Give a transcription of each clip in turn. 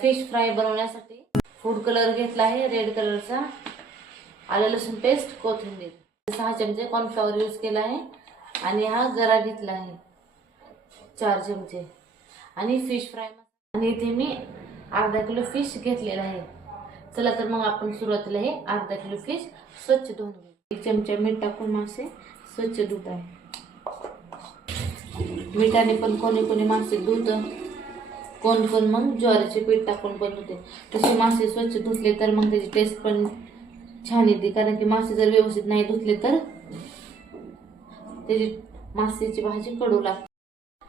Fish fry बनवण्यासाठी food colour घेतला आहे रेड कलरचा, आलं लसूण पेस्ट, कोथिंबीर, 6 चमचे कॉर्नफ्लॉवर यूज केला आहे आणि हा गरा घेतला आहे 4 चमचे आणि फिश फ्राय आणि इथे मी अर्धा किलो फिश घेतलेला आहे। चला तर मग आपण सुरुवातीला हे अर्धा किलो फिश स्वच्छ धुवून घेऊ। 1 चमचा मीठ टाकून मासे स्वच्छ धुत आहे। मीठाने पण कोणी मासे धुतं, कोण मग ज्वारीचे पीठ टाकून पण धुते। तसे मासे स्वच्छ धुतले तर मग त्याची टेस्ट पण छान येते, कारण की मासे जर व्यवस्थित नाही धुतले तर त्याची मासेची भाजी कडू लागते।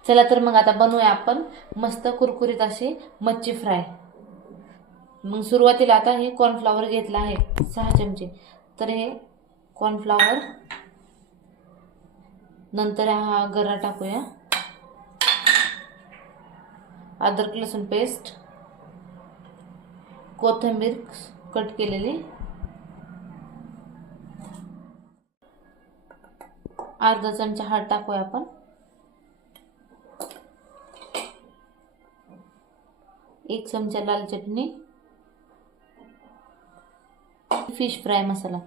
चला तर मग आता बनवूया आपण मस्त कुरकुरीत असे मच्छी फ्राय। मग सुरुवातीला आता हे कॉर्नफ्लॉवर घेतला आहे 6 चमचे, तर हे कॉर्नफ्लॉवर नंतर हा गरा टाकूया, अद्रक लसूण पेस्ट, कोथिंबीर कट केलेली, अर्धा चमचा हळद टाकूया आपण, 1 चमचा लाल चटणी, फिश फ्राय मसाला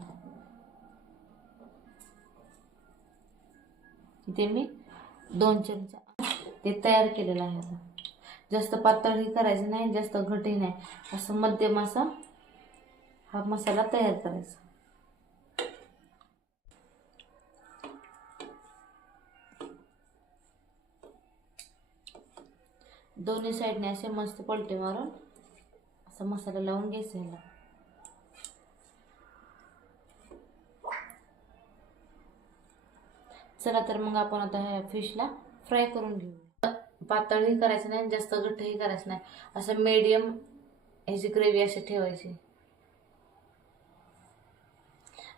इथे मी 2 चमचा ते तयार केलेला आहे। जास्त पातळही करायचं नाही, जास्त घटही नाही, असं मध्यम असा हा मसाला तयार करायचा। दोन्ही साइडने असे मस्त पलटे मारून असा मसाला लावून घ्यायचा ह्याला। चला तर मग आपण आता ह्या फिशला फ्राय करून घेऊ। पातळही करायचं नाही, जास्त घट्टही करायचं नाही, असं मीडियम ह्याची ग्रेव्ही अशी ठेवायची।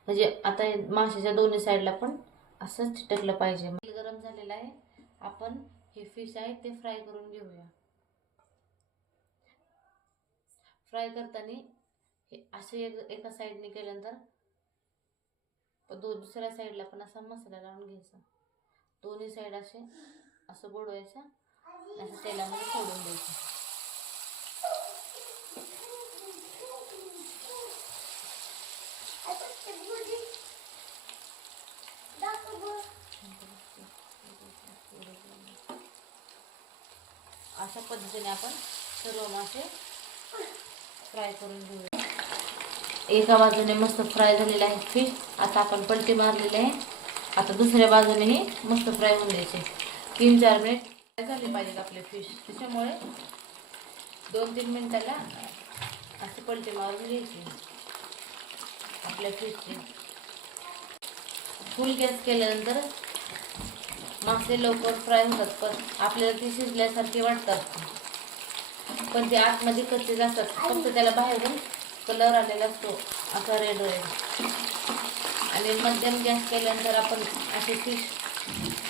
म्हणजे आता माशाच्या दोन्ही साईडला पण असं चिटकलं पाहिजे। तेल गरम झालेलं आहे, आपण हे फिश आहे ते फ्राय करून घेऊया। फ्राय करताना हे असे एका साईडने केल्यानंतर दुसऱ्या साईडला पण असा मसाला लावून घ्यायचा। दोन्ही साईड असे असं बुडवायचं, असं तेलामध्ये सोडून द्यायचं। अशा पद्धतीने आपण सर्व मासे फ्राय करून घेऊया। एका बाजूने मस्त फ्राय झालेले आहे फिश, आता आपण पलटी मारलेली आहे। आता दुसऱ्या बाजूनेही मस्त फ्राय होऊन द्यायचे। 3-4 मिनिट फ्राय झाले पाहिजेत आपले फिश, त्याच्यामुळे 2-3 मिनिटाला असे पलटी मारून घ्यायचे आपल्या फिशचे। फुल गॅस केल्यानंतर मासे लवकर फ्राय होतात, पण आपल्याला ती शिजल्यासारखे वाटतात, पण ते आतमध्ये कच्चे असतात, फक्त त्याला बाहेरून कलर आलेला असतो असा रेड रेड। आणि मध्यम गॅस केल्यानंतर आपण असे फिश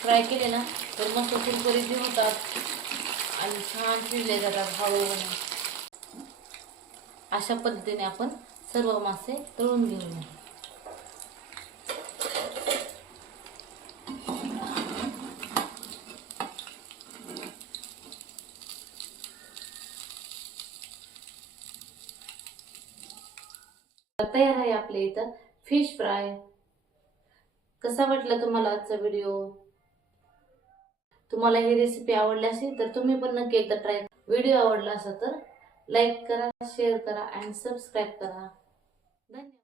फ्राय केले ना तर मस्त कुरकुरीत होतात आणि छान शिजले जातात हळूहळू। अशा पद्धतीने आपण सर्व मासे तळून घेऊया। तयार आहे आपल्या इथं फिश फ्राय। कसा वाटला तुम्हाला आजचा व्हिडिओ? तुम्हाला ही रेसिपी आवडली असेल तर तुम्ही पण नक्की एकदा ट्राय करा। व्हिडिओ आवडला असेल तर लाईक करा, शेअर करा आणि सबस्क्राईब करा। धन्यवाद।